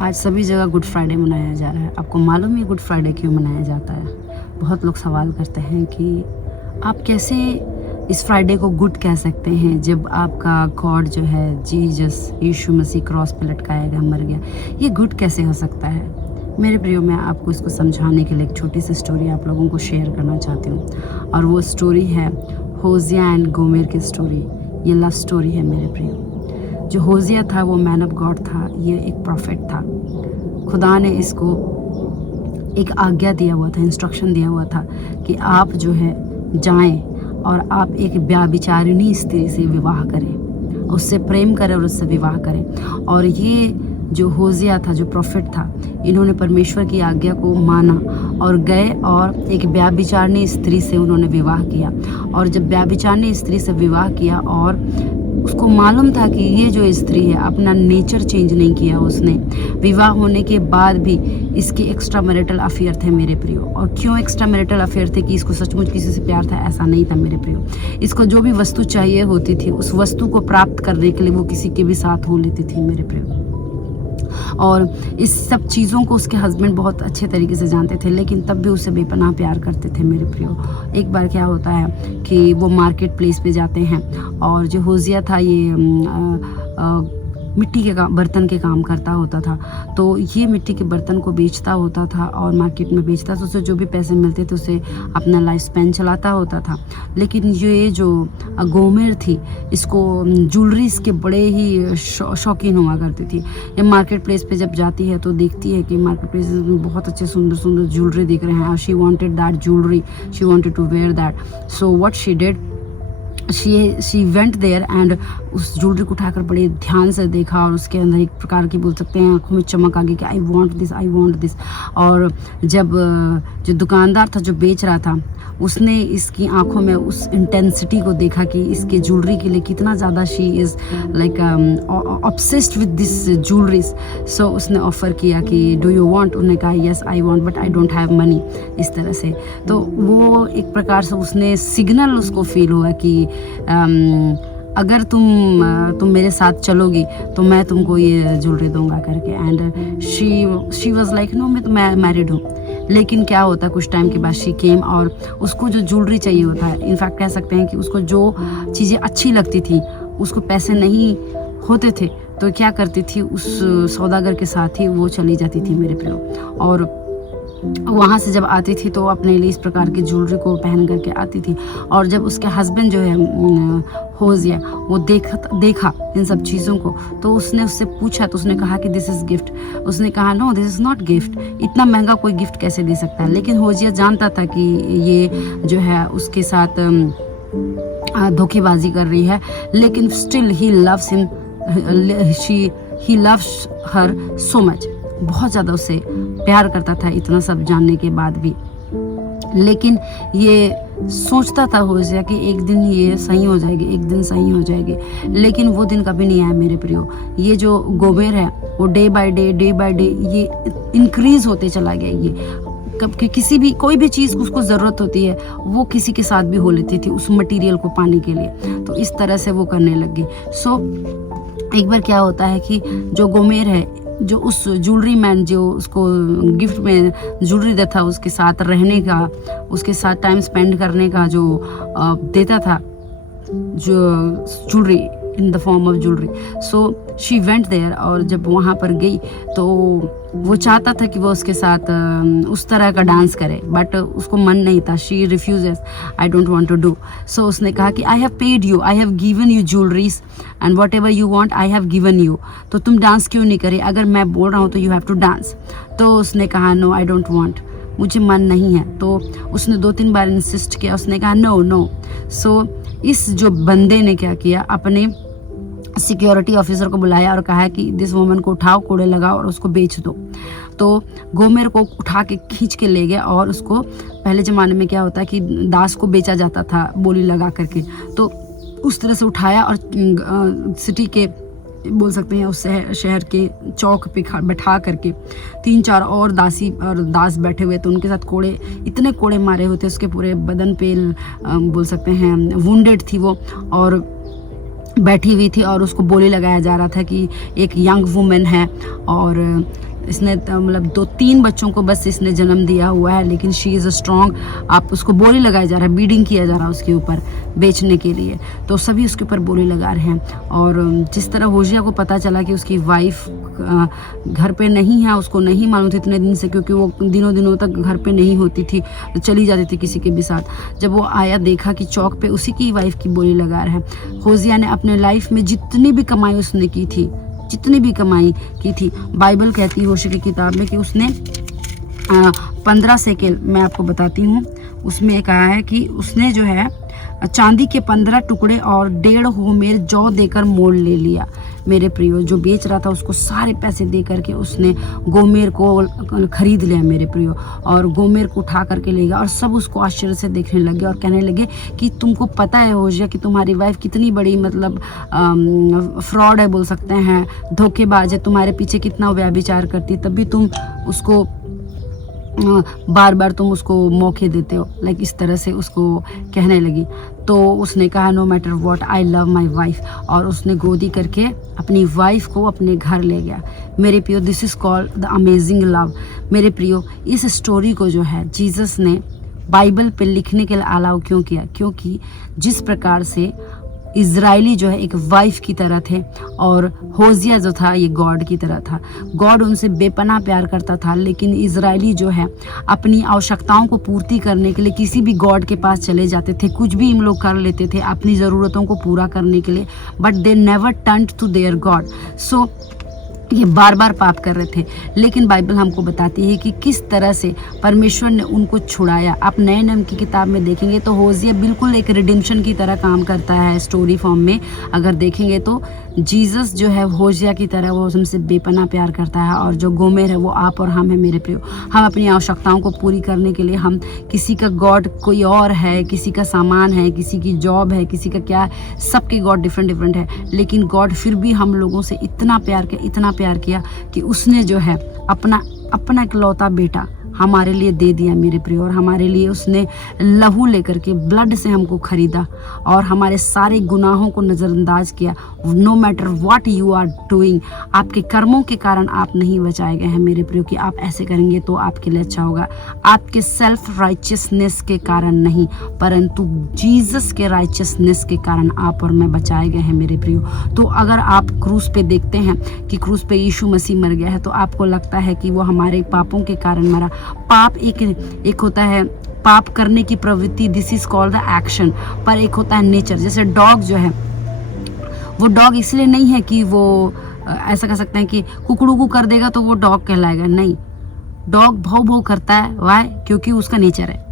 आज सभी जगह गुड फ्राइडे मनाया जा रहा है। आपको मालूम है गुड फ्राइडे क्यों मनाया जाता है? बहुत लोग सवाल करते हैं कि आप कैसे इस फ्राइडे को गुड कह सकते हैं जब आपका गॉड जो है जीसस यीशु मसीह क्रॉस पे लटकाया गया, मर गया। ये गुड कैसे हो सकता है? मेरे प्रियो, मैं आपको इसको समझाने के लिए एक छोटी सी स्टोरी आप लोगों को शेयर करना चाहती हूँ, और वो स्टोरी है होजिया एंड गोमेर की स्टोरी। ये लव स्टोरी है मेरे प्रियो। जो होजिया था वो मैन ऑफ गॉड था, ये एक प्रॉफिट था। खुदा ने इसको एक आज्ञा दिया हुआ था, इंस्ट्रक्शन दिया हुआ था कि आप जो है जाएं और आप एक व्याभिचारिणी स्त्री से विवाह करें, उससे प्रेम करें और उससे विवाह करें। और ये जो होजिया था, जो प्रॉफिट था, इन्होंने परमेश्वर की आज्ञा को माना और गए और एक व्याभिचारिणी स्त्री से उन्होंने विवाह किया। और जब व्याभिचारिणी स्त्री से विवाह किया और उसको मालूम था कि ये जो स्त्री है अपना नेचर चेंज नहीं किया उसने, विवाह होने के बाद भी इसके एक्स्ट्रा मैरिटल अफेयर थे मेरे प्रियो। और क्यों एक्स्ट्रा मैरिटल अफेयर थे? कि इसको सचमुच किसी से प्यार था? ऐसा नहीं था मेरे प्रियो। इसको जो भी वस्तु चाहिए होती थी, उस वस्तु को प्राप्त करने के लिए वो किसी के भी साथ हो लेती थी मेरे प्रियो। और इस सब चीज़ों को उसके हस्बैंड बहुत अच्छे तरीके से जानते थे, लेकिन तब भी उसे बेपनाह प्यार करते थे मेरे प्रियो। एक बार क्या होता है कि वो मार्केट प्लेस पे जाते हैं, और जो होजिया था ये मिट्टी के बर्तन के काम करता होता था। तो ये मिट्टी के बर्तन को बेचता होता था और मार्केट में बेचता, तो उसे जो भी पैसे मिलते थे उसे अपना लाइफ स्पैन चलाता होता था। लेकिन ये जो गोमेर थी, इसको ज्वेलरीज के बड़े ही शौकीन हुआ करती थी। ये मार्केट प्लेस पे जब जाती है तो देखती है कि मार्केट प्लेस में बहुत अच्छे सुंदर सुंदर ज्वेलरी दिख रहे हैं। She wanted that jewellery, she wanted to wear that. So what she did, she went there and उस ज्वेलरी को उठाकर बड़े ध्यान से देखा, और उसके अंदर एक प्रकार की बोल सकते हैं आंखों में चमक आ गई कि I want this, I want this. और जब जो दुकानदार था, जो बेच रहा था, उसने इसकी आंखों में उस इंटेंसिटी को देखा कि इसके ज्वेलरी के लिए कितना ज़्यादा she is like obsessed with this jewelleries. So उसने ऑफ़र किया कि डू यू वांट? उन्होंने कहा yes I want but I don't have money, इस तरह से। तो वो एक प्रकार से उसने सिग्नल उसको फील हुआ कि अगर तुम मेरे साथ चलोगी तो मैं तुमको ये ज्वेलरी दूंगा करके। And she was like no, मैं तो मैरिड हूँ। लेकिन क्या होता, कुछ टाइम के बाद शी केम, और उसको जो ज्वेलरी चाहिए होता है, इनफैक्ट कह सकते हैं कि उसको जो चीज़ें अच्छी लगती थी, उसको पैसे नहीं होते थे, तो क्या करती थी, उस सौदागर के साथ ही वो चली जाती थी मेरे प्रियो। और वहाँ से जब आती थी तो अपने लिए इस प्रकार की ज्वेलरी को पहन करके आती थी। और जब उसके हस्बैंड जो है होजिया, वो देखा इन सब चीज़ों को, तो उसने उससे पूछा, तो उसने कहा कि दिस इज़ गिफ्ट। उसने कहा no, this is not gift, इतना महंगा कोई गिफ्ट कैसे दे सकता है? लेकिन होजिया जानता था कि ये जो है उसके साथ धोखेबाजी कर रही है, लेकिन still he loves him, he loves her so much. बहुत ज़्यादा उससे प्यार करता था, इतना सब जानने के बाद भी। लेकिन ये सोचता था होजिया कि एक दिन ये सही हो जाएगी, एक दिन सही हो जाएगी। लेकिन वो दिन कभी नहीं आया मेरे प्रियो। ये जो गोमेर है वो डे बाय डे ये इंक्रीज होते चला गया। ये कब किसी भी कोई भी चीज़ उसको ज़रूरत होती है, वो किसी के साथ भी हो लेती थी उस मटेरियल को पाने के लिए। तो इस तरह से वो करने लगी। सो एक बार क्या होता है कि जो गोमेर है, जो उस ज्वेलरी मैन जो उसको गिफ्ट में ज्वेलरी देता था, उसके साथ रहने का, उसके साथ टाइम स्पेंड करने का जो देता था, जो jewellery in the form of jewellery. So she went there, और जब वहाँ पर गई तो वो चाहता था कि वो उसके साथ उस तरह का डांस करे, बट उसको मन नहीं था। She refuses, I don't want to do. So उसने कहा कि I have paid you, I have given you jewelleries and whatever you want I have given you, तो तुम डांस क्यों नहीं करे? अगर मैं बोल रहा हूँ तो यू हैव टू डांस। तो उसने कहा नो, आई डोंट वांट, मुझे मन नहीं है। तो उसने 2-3 बार इंसिस्ट किया, उसने कहा नो नो। सो इस जो बंदे ने क्या किया, अपने सिक्योरिटी ऑफिसर को बुलाया और कहा कि दिस वुमन को उठाओ, कोड़े लगाओ और उसको बेच दो। तो गोमेर को उठा के खींच के ले गया, और उसको पहले ज़माने में क्या होता है कि दास को बेचा जाता था बोली लगा करके, तो उस तरह से उठाया और सिटी के बोल सकते हैं उस शहर के चौक पे बैठा करके 3-4 और दासी और दास बैठे हुए, तो उनके साथ कोड़े, इतने कोड़े मारे होते उसके पूरे बदन पे, बोल सकते हैं वुंडेड थी वो। और बैठी हुई थी और उसको बोली लगाया जा रहा था कि एक यंग वुमेन है और इसने मतलब 2-3 बच्चों को बस इसने जन्म दिया हुआ है, लेकिन शी इज़ अ स्ट्रॉन्ग। आप उसको बोली लगाया जा रहा है, बीडिंग किया जा रहा है उसके ऊपर बेचने के लिए, तो सभी उसके ऊपर बोली लगा रहे हैं। और जिस तरह होशिया को पता चला कि उसकी वाइफ घर पे नहीं है, उसको नहीं मालूम था इतने दिन से, क्योंकि वो दिनों दिनों तक घर पे नहीं होती थी, चली जाती थी किसी के भी साथ। जब वो आया देखा कि चौक पे उसी की वाइफ की बोली लगा रहे हैं। होशिया ने अपने लाइफ में जितनी भी कमाई उसने की थी, जितनी भी कमाई की थी, बाइबल कहती है होशिया की किताब में कि उसने 15 शेकेल, मैं आपको बताती हूँ, उसमें कहा है कि उसने जो है चांदी के 15 टुकड़े और 1.5 होमेर जौ देकर मोल ले लिया। मेरे प्रियो, जो बेच रहा था उसको सारे पैसे दे करके उसने गोमेर को खरीद लिया मेरे प्रियो, और गोमेर को उठा करके ले गया और सब उसको आश्चर्य से देखने लगे और कहने लगे कि तुमको पता है होशिया कि तुम्हारी वाइफ कितनी बड़ी मतलब फ्रॉड है बोल सकते हैं, धोखेबाज है, तुम्हारे पीछे कितना व्यभिचार करती, तब भी तुम उसको बार बार तुम उसको मौके देते हो, लाइक इस तरह से उसको कहने लगी। तो उसने कहा no matter what I love my wife, और उसने गोदी करके अपनी वाइफ को अपने घर ले गया। मेरे प्रियो, this is called the amazing love. मेरे प्रियो, इस स्टोरी को जो है जीसस ने बाइबल पे लिखने के लिए अलाउ क्यों किया? क्योंकि जिस प्रकार से इजराइली जो है एक वाइफ की तरह थे और होशिया जो था ये गॉड की तरह था। गॉड उनसे बेपनाह प्यार करता था, लेकिन इजराइली जो है अपनी आवश्यकताओं को पूर्ति करने के लिए किसी भी गॉड के पास चले जाते थे, कुछ भी इन लोग कर लेते थे अपनी ज़रूरतों को पूरा करने के लिए, but they never turned to their God. So ये बार बार पाप कर रहे थे, लेकिन बाइबल हमको बताती है कि किस तरह से परमेश्वर ने उनको छुड़ाया। आप नए नियम की किताब में देखेंगे तो होशिया बिल्कुल एक रिडेम्पशन की तरह काम करता है स्टोरी फॉर्म में। अगर देखेंगे तो जीसस जो है होशिया की तरह वो हमसे बेपनाह प्यार करता है, और जो गोमेर है वो आप और हम है मेरे प्रियो। हम अपनी आवश्यकताओं को पूरी करने के लिए हम किसी का गॉड कोई और है, किसी का सामान है, किसी की जॉब है, किसी का क्या है, सबके गॉड डिफरेंट डिफरेंट है, लेकिन गॉड फिर भी हम लोगों से इतना प्यार किया, इतना प्यार किया कि उसने जो है अपना इकलौता बेटा हमारे लिए दे दिया मेरे प्रिय। और हमारे लिए उसने लहू लेकर के ब्लड से हमको खरीदा और हमारे सारे गुनाहों को नज़रअंदाज किया। No matter what you are doing, आपके कर्मों के कारण आप नहीं बचाए गए हैं मेरे प्रिय, कि आप ऐसे करेंगे तो आपके लिए अच्छा होगा। आपके सेल्फ राइचियसनेस के कारण नहीं, परंतु जीसस के राइचियसनेस के कारण आप और मैं बचाए गए हैं मेरे प्रिय। तो अगर आप क्रूस पे देखते हैं कि क्रूस पे यीशु मसीह मर गया है, तो आपको लगता है कि वो हमारे पापों के कारण मरा। पाप एक होता है पाप करने की प्रवृत्ति, this is called the action, पर एक होता है नेचर। जैसे डॉग जो है, वो डॉग इसलिए नहीं है कि वो ऐसा कह सकते हैं कि कुकड़ू कर देगा तो वो डॉग कहलाएगा, नहीं। डॉग भौ भौ करता है, वाई? क्योंकि उसका नेचर है।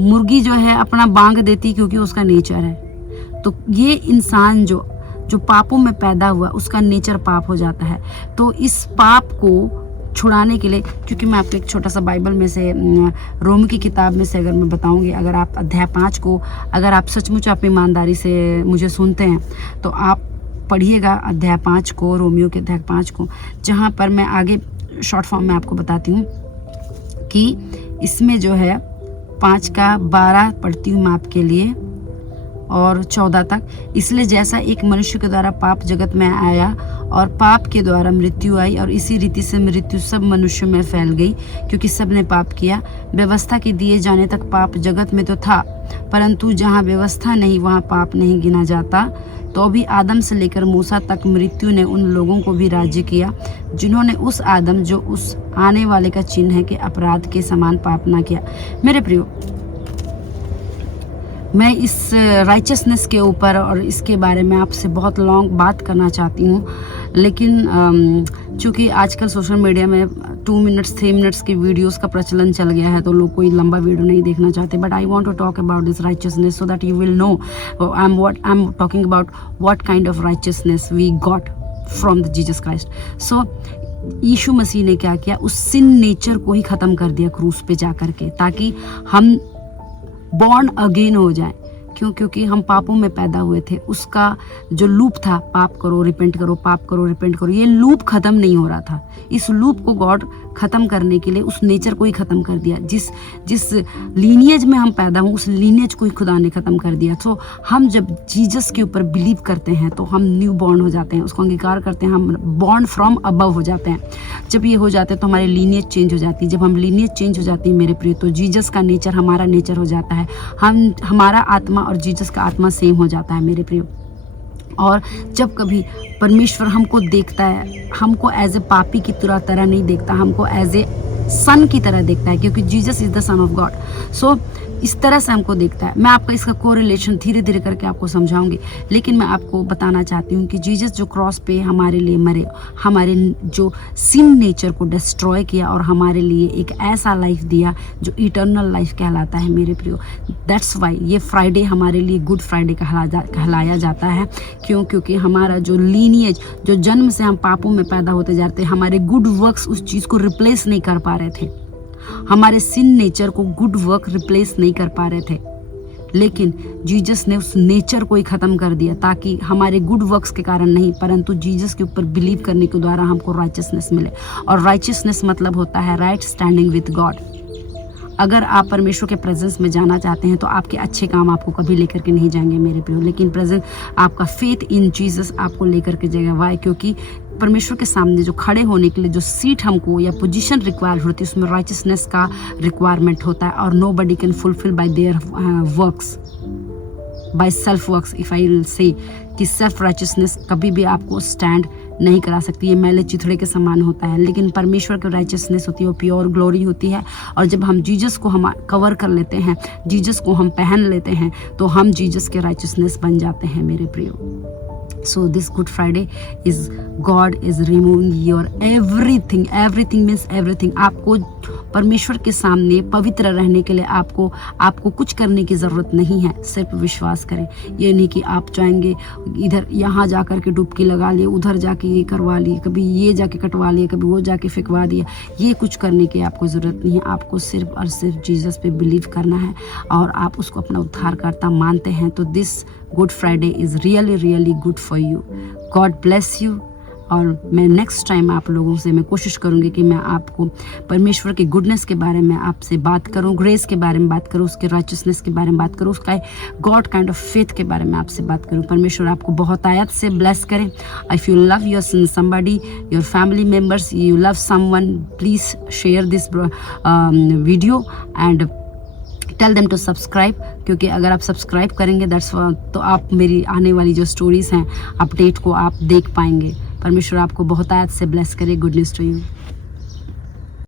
मुर्गी जो है अपना बांग देती क्योंकि उसका नेचर है। तो ये इंसान जो पापों में पैदा हुआ, उसका नेचर पाप हो जाता है। तो इस पाप को छुड़ाने के लिए, क्योंकि मैं आपको एक छोटा सा बाइबल में से रोम की किताब में से अगर मैं बताऊंगी, अगर आप अध्याय 5 को, अगर आप सचमुच आप ईमानदारी से मुझे सुनते हैं तो आप पढ़िएगा अध्याय 5 को, रोमियो के अध्याय 5 को, जहाँ पर मैं आगे शॉर्ट फॉर्म में आपको बताती हूँ कि इसमें जो है 5 का 12 पढ़ती हूँ मैं आपके लिए और 14 तक। इसलिए जैसा एक मनुष्य के द्वारा पाप जगत में आया और पाप के द्वारा मृत्यु आई, और इसी रीति से मृत्यु सब मनुष्यों में फैल गई, क्योंकि सब ने पाप किया। व्यवस्था के दिए जाने तक पाप जगत में तो था, परंतु जहाँ व्यवस्था नहीं वहाँ पाप नहीं गिना जाता। तो भी आदम से लेकर मूसा तक मृत्यु ने उन लोगों को भी राज्य किया जिन्होंने उस आदम जो उस आने वाले का चिन्ह है कि अपराध के समान पाप ना किया। मेरे प्रियो, मैं इस राइचियसनेस के ऊपर और इसके बारे में आपसे बहुत लॉन्ग बात करना चाहती हूँ, लेकिन चूँकि आजकल सोशल मीडिया में 2 मिनट्स 3 मिनट्स की वीडियोस का प्रचलन चल गया है, तो लोग कोई लंबा वीडियो नहीं देखना चाहते। But I want to talk about this righteousness so that you will know I am talking about what kind of righteousness we got from the Jesus Christ. So यीशु मसीह ने क्या किया, उस सिन नेचर को ही ख़त्म कर दिया क्रूस पे जा कर के, ताकि हम बॉर्न अगेन हो जाए। क्यों? क्योंकि हम पापों में पैदा हुए थे। उसका जो लूप था, पाप करो रिपेंट करो, पाप करो रिपेंट करो, ये लूप ख़त्म नहीं हो रहा था। इस लूप को गॉड ख़त्म करने के लिए उस नेचर को ही ख़त्म कर दिया। जिस लीनिएज में हम पैदा हुए, उस लीनिएज को ही खुदा ने ख़त्म कर दिया। तो हम जब जीसस के ऊपर बिलीव करते हैं तो हम न्यू बॉर्न हो जाते हैं, उसको अंगीकार करते हैं, हम बॉर्न फ्रॉम अबव हो जाते हैं। जब ये हो जाते हैं तो हमारी लीनिएज चेंज हो जाती है। जब हम लीनिएज चेंज हो जाती है मेरे प्रिय, तो जीसस का नेचर हमारा नेचर हो जाता है। हमारा आत्मा और जीसस का आत्मा सेम हो जाता है मेरे प्रिय। और जब कभी परमेश्वर हमको देखता है, हमको एज ए पापी की तरह नहीं देखता, हमको एज ए सन की तरह देखता है, क्योंकि Jesus is the son of God. So इस तरह से हमको देखता है। मैं आपका इसका कोरिलेशन धीरे धीरे करके आपको समझाऊंगी, लेकिन मैं आपको बताना चाहती हूँ कि जीसस जो क्रॉस पे हमारे लिए मरे, हमारे जो सिन नेचर को डिस्ट्रॉय किया और हमारे लिए एक ऐसा लाइफ दिया जो इटर्नल लाइफ कहलाता है मेरे प्रियो। दैट्स वाई ये फ्राइडे हमारे लिए गुड फ्राइडे कहलाया जाता है। क्यों? क्योंकि हमारा जो लीनिएज, जो जन्म से हम पापों में पैदा होते जाते हैं, हमारे गुड वर्क्स उस चीज़ को रिप्लेस नहीं कर पा रहे थे। हमारे सिन नेचर को गुड वर्क रिप्लेस नहीं कर पा रहे थे, लेकिन जीसस ने उस नेचर को ही ख़त्म कर दिया, ताकि हमारे गुड वर्क्स के कारण नहीं, परंतु जीसस के ऊपर बिलीव करने के द्वारा हमको राइचियसनेस मिले। और राइचियसनेस मतलब होता है राइट स्टैंडिंग विद गॉड। अगर आप परमेश्वर के प्रेजेंस में जाना चाहते हैं तो आपके अच्छे काम आपको कभी लेकर के नहीं जाएंगे मेरे प्रियो, लेकिन प्रेजेंस आपका फेथ इन जीसस आपको लेकर के जाएगा। वाई? क्योंकि परमेश्वर के सामने जो खड़े होने के लिए जो सीट हमको या पोजीशन रिक्वायर होती है, उसमें राइचियसनेस का रिक्वायरमेंट होता है। और nobody can fulfil by their works, by self works. If I will say कि सेल्फ राइचियसनेस कभी भी आपको स्टैंड नहीं करा सकती। ये मैले चिथड़े के समान होता है, लेकिन परमेश्वर की राइचियसनेस होती है, वो प्योर ग्लोरी होती है। और जब हम जीसस को हम कवर कर लेते हैं, जीसस को हम पहन लेते हैं, तो हम जीसस के राइचियसनेस बन जाते हैं मेरे प्रियो। So this Good Friday is God is removing your everything means everything। आपको परमेश्वर के सामने पवित्र रहने के लिए आपको कुछ करने की ज़रूरत नहीं है, सिर्फ विश्वास करें। ये नहीं कि आप चाहेंगे इधर यहाँ जाकर के डुबकी लगा लिए, उधर जाके ये करवा लिए, कभी ये जाके कटवा लिए, कभी वो जाके फेंकवा दिया। ये कुछ करने की आपको ज़रूरत नहीं है। आपको सिर्फ और सिर्फ जीसस पे बिलीव करना है और आप उसको अपना उद्धारकर्ता मानते हैं, तो this good Friday is really good for you. God bless you. और मैं नेक्स्ट टाइम आप लोगों से मैं कोशिश करूंगी कि मैं आपको परमेश्वर के गुडनेस के बारे में आपसे बात करूं, ग्रेस के बारे में बात करूं, उसके राइचियसनेस के बारे में बात करूं, उसका गॉड काइंड ऑफ फेथ के बारे में आपसे बात करूं। परमेश्वर आपको बहुत आयत से ब्लेस करें। If you love your somebody, your family members, you love someone, please share this video and tell them to subscribe. क्योंकि अगर आप सब्सक्राइब करेंगे तो आप मेरी आने वाली जो स्टोरीज़ हैं अपडेट को आप देख पाएंगे। परमेश्वर आपको बहुत आयत से ब्लेस करे। Good news to you.